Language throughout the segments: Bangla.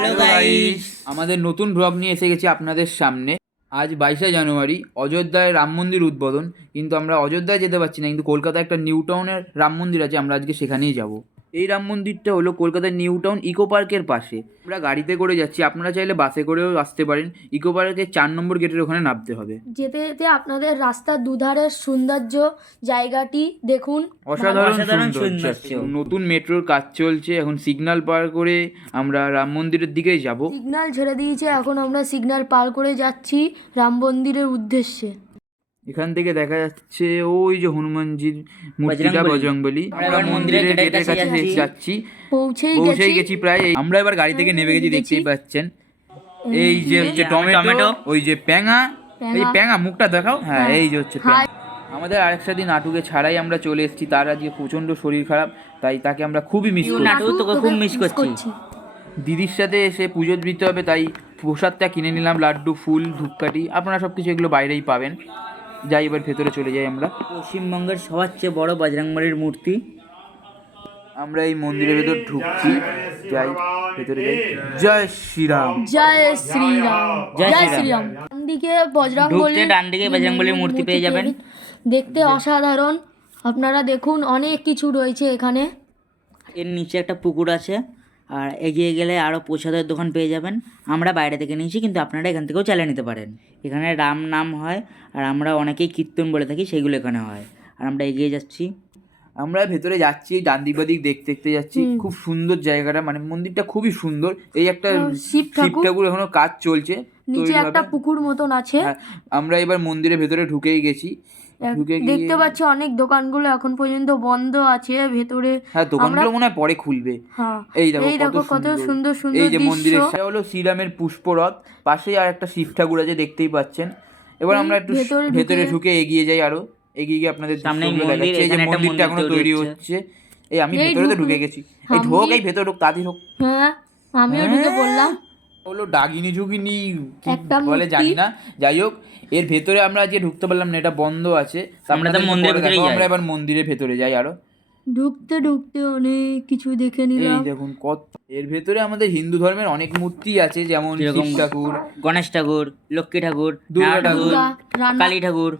হ্যালো গাইস, আমাদের নতুন ব্লগ নিয়ে এসে গেছি আপনাদের সামনে। আজ 22শে জানুয়ারি অযোধ্যায় রাম মন্দির উদ্বোধন, কিন্তু আমরা অযোধ্যায় যেতে পারছি না, কিন্তু কলকাতায় একটা নিউ টাউনের রাম মন্দির আছে, আমরা আজকে সেখানেই যাব। এই রাম মন্দিরটা হলো কলকাতার নিউ টাউন ইকো পার্কের পাশে। আমরা গাড়িতে করে যাচ্ছি, আপনারা চাইলে বাসে করেও আসতে পারেন। ইকো পার্কের 4 নম্বর গেটের ওখানে নামতে হবে। যেতে যেতে আপনাদের রাস্তার দুধারের সৌন্দর্য জায়গাটি দেখুন। অসাধারণ সৌন্দর্য। নতুন মেট্রোর কাজ চলছে, এখন সিগন্যাল পার করে আমরা রাম মন্দিরের দিকেই যাব। সিগন্যাল ছেড়ে দিয়েছে, এখন আমরা সিগন্যাল পার করে যাচ্ছি রাম মন্দিরের উদ্দেশ্যে। এখান থেকে দেখা যাচ্ছে ওই যে হনুমানজির মূর্তিটা, বজরংবলী। আমরা মন্দিরের গেটের কাছে যাচ্ছি, পৌঁছেই গেছি প্রায়। আমরা এবার গাড়ি থেকে নেমে গেছি, দেখতেই পাচ্ছেন। এই যে হচ্ছে টমেটো, ওই যে প্যাঙা, এই প্যাঙা মুখটা দেখাও। হ্যাঁ, এই যে হচ্ছে প্যাঙা। আমাদের আরেকটা দিন নাটুকে ছাড়াই আমরা চলে এসেছি। তার আজকে প্রচণ্ড শরীর খারাপ, তাই তাকে আমরা খুবই মিস করি। নাটু তোকে খুব মিস করছি। দিদির সাথে এসে পুজো দিতে হবে, তাই প্রসাদটা কিনে নিলাম, লাড্ডু, ফুল, ধূপকাঠি। আপনারা সব কিছু এগুলো বাইরেই পাবেন। যাই, এবার ভেতরে চলে যাই আমরা। পশ্চিমবঙ্গের সবার চেয়ে বড় বজরংবলীর মূর্তি। আমরা এই মন্দিরের ভেতর ঢুকছি, যাই ভেতরে যাই। জয় শ্রীরাম, জয় শ্রীরাম, জয় জয় শ্রীরাম। শ্রীরাম। ডান দিকে বজরংবলী, ডান দিকে বজরংবলীর মূর্তি পেয়ে যাবেন। দেখতে অসাধারণ। আপনারা দেখুন, অনেক কিছু রয়েছে এখানে। এর নিচে একটা পুকুর আছে, আর এগিয়ে গেলে আরও প্রসাদের দোকান পেয়ে যাবেন। আমরা বাইরে থেকে নিয়েছি, কিন্তু আপনারা এখান থেকেও চালিয়ে নিতে পারেন। এখানে রাম নাম হয়, আর আমরা অনেকেই কীর্তন বলে থাকি, সেগুলো এখানে হয়। আর আমরা এগিয়ে যাচ্ছি। আমরা ভেতরে যাচ্ছি, ডান দিক বাদিক দেখতে দেখতে যাচ্ছি। খুব সুন্দর জায়গাটা, মানে মন্দিরটা খুবই সুন্দর। এই একটা শিব শিব ঠাকুর এখনো কাজ চলছে, নিচে তৈরি একটা হবে। পুকুর মতন আছে। হ্যাঁ, আমরা এবার মন্দিরের ভেতরে ঢুকেই গেছি। ঢুকে গিয়ে দেখতে পাচ্ছি অনেক দোকানগুলো এখন পর্যন্ত বন্ধ আছে ভেতরে। হ্যাঁ, দোকানগুলো মনে হয় পরে খুলবে। হ্যাঁ, এই দেখো কত সুন্দর সুন্দর এই যে দৃশ্য। মন্দিরের সামনে হলো শ্রীরামের পুষ্পরথ, পাশেই আর একটা শিব ঠাকুর আছে, দেখতেই পাচ্ছেন। এবার আমরা একটু ভেতরে ঢুকে এগিয়ে যাই, আরো এগিয়ে গিয়ে আপনাদের সামনেই দৃশ্যগুলো মন্দির, দেখাচ্ছি। এই যে এখানে একটা মন্দিরটা এখনো মন্দির তৈরি তৈরি হচ্ছে। এই আমি ভেতরে তো ঢুকে গেছি। এই ঢোক, এই ভেতরে ঢোক, তাড়াতাড়ি ঢোক। হ্যাঁ, আমিও ঢুকে পড়লাম। হলো ডাগিনী ঝুগিনি কি একটা বলে মূর্তি। জানি না। যাই হোক, এর ভেতরে আমরা যে ঢুকতে পারলাম না, এটা বন্ধ আছে। আমরা তো মন্দিরের ভেতরেই যাই। আমরা এবার মন্দিরের ভেতরে যাই। আরো ঢুকতে ঢুকতে অনেক কিছু দেখে এই নিলাম। দেখুন, কত এর ভেতরে আমাদের হিন্দু ধর্মের অনেক মূর্তি আছে, যেমন যেরকম শিব ঠাকুর, গণেশ ঠাকুর, লক্ষ্মী ঠাকুর, দুর্গা নারায়ণ ঠাকুর, রান্না- কালী ঠাকুর।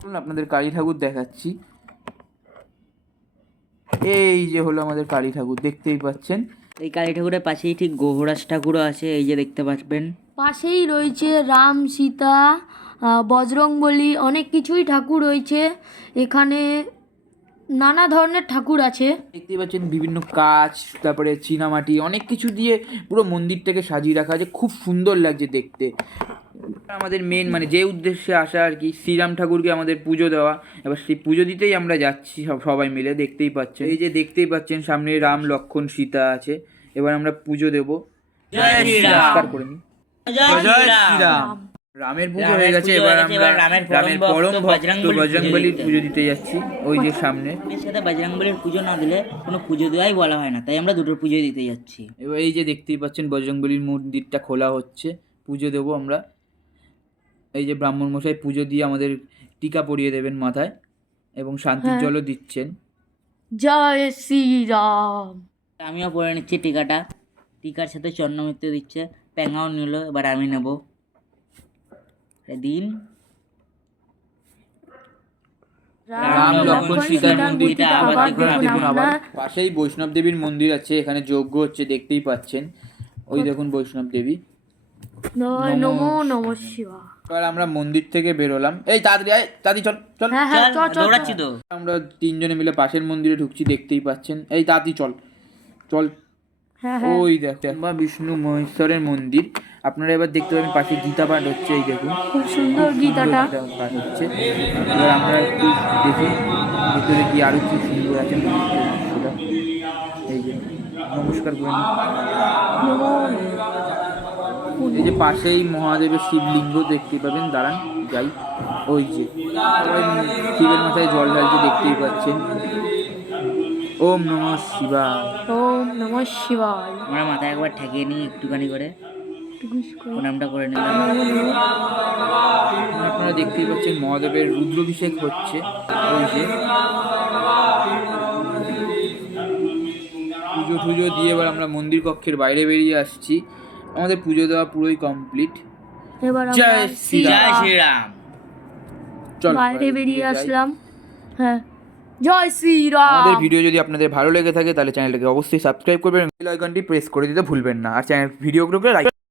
চলুন আপনাদের কালী ঠাকুর দেখাচ্ছি। এই যে হলো আমাদের কালী ঠাকুর, দেখতেই পাচ্ছেন। এই কালী ঠাকুরের পাশেই ঠিক গৌরাজ ঠাকুরও আছে, এই যে দেখতে পাচ্ছেন। পাশেই রয়েছে রাম, সীতা, বজরংবলী, অনেক কিছুই ঠাকুর রয়েছে এখানে। নানা ধরনের ঠাকুর আছে। দেখতেই পাচ্ছেন বিভিন্ন কাঁচ, তারপরে চীনামাটি, অনেক কিছু দিয়ে পুরো মন্দিরটাকে সাজিয়ে রাখা আছে। খুব সুন্দর লাগছে দেখতে। আমাদের মেন মানে যে উদ্দেশ্যে আসা আর কি, শ্রীরাম ঠাকুরকে আমাদের পুজো দেওয়া। এবার সেই পুজো দিতেই আমরা যাচ্ছি সবাই মিলে, দেখতেই পাচ্ছেন। এই যে দেখতেই পাচ্ছেন সামনে রাম, লক্ষ্মণ, সীতা আছে। এবার আমরা পুজো দেবো। নমস্কার করে নিই। জয় শ্রীরাম। রামের পুজো হয়ে গেছে, এবার আমরা রামের পরম ভক্ত বজরংবলীর পুজো দিতে যাচ্ছি, ওই যে সামনে। এর সাথে বজরংবলীর পুজো না দিলে কোনো পুজো দেওয়াই বলা হয় না, তাই আমরা দুটোর পুজো দিতে যাচ্ছি। এবার এই যে দেখতেই পাচ্ছেন বজরংবলীর মন্দিরটা খোলা হচ্ছে, পুজো দেবো আমরা। এই যে ব্রাহ্মণ মশাই পুজো দিয়ে আমাদের টিকা পরিয়ে দেবেন মাথায়, এবং শান্তির জলও দিচ্ছেন। জয় শ্রীরাম। আমিও পরে নিচ্ছি টিকাটা। টিকার সাথে চন্দ্রমিত্র দিচ্ছে, প্যাঙাও নিল। এবার আমি নেব। দিন রাম, লক্ষ্মণ, সীতার মন্দিরটা আবার দেখুন আবার। পাশেই বৈষ্ণব দেবীর মন্দির আছে, এখানে যজ্ঞ হচ্ছে, দেখতেই পাচ্ছেন। ওই দেখুন বৈষ্ণব দেবী। নমো নমঃ শিবায়। এবার আমরা মন্দির থেকে বেরোলাম। এই তাড়াতাড়ি আয়, তাড়াতাড়ি চল চল। হ্যাঁ হ্যাঁ, চল চল। দৌড়াচ্ছি তো। আমরা তিনজনে মিলে পাশের মন্দিরে ঢুকছি, দেখতেই পাচ্ছেন। এই তাড়াতাড়ি চল চল। হ্যাঁ হ্যাঁ, ওই দেখ বা বিষ্ণু মহেশ্বরের মন্দির। আপনারা এবার দেখতে পাবেন পাশে গীতা পাঠ হচ্ছে, এই দেখুন খুব সুন্দর গীতাটা। পাঠ হচ্ছে। এবার আমরা একটু দেখি ভেতরে কি আরো কি সুন্দর আছে মন্দিরটার দৃশ্যটা। এই যে নমস্কার করে নিই। এই যে পাশেই মহাদেবের শিবলিঙ্গ দেখতে পাবেন, দাঁড়ান যাই। ওই যে সবাই শিবের মাথায় জল ঢালছে, দেখতেই পাচ্ছেন। ওম নমঃ শিবায়। ওম নমঃ শিবায়। আমরা মাথায় একবার ঠেকিয়ে নিই একটুখানি করে, প্রণামটা করে নিলাম। আপনারা দেখতেই পাচ্ছেন মহাদেবের রুদ্রাভিষেক হচ্ছে। ওই যে পুজো টুজো দিয়ে এবার আমরা মন্দির কক্ষের বাইরে বেরিয়ে আসছি। আমাদের পুজো দেওয়া পুরোই কমপ্লিট। এবার জয় আমরা শ্রীরাম। জয় শ্রীরাম। চল বাইরে বেরিয়ে যাই। আসলাম। হ্যাঁ, জয় শ্রীরাম। আমাদের ভিডিও যদি আপনাদের ভালো লেগে থাকে তাহলে চ্যানেলটাকে অবশ্যই সাবস্ক্রাইব করবেন, বেল আইকনটি প্রেস করে দিতে ভুলবেন না, আর চ্যানেল ভিডিওগুলোকে লাইক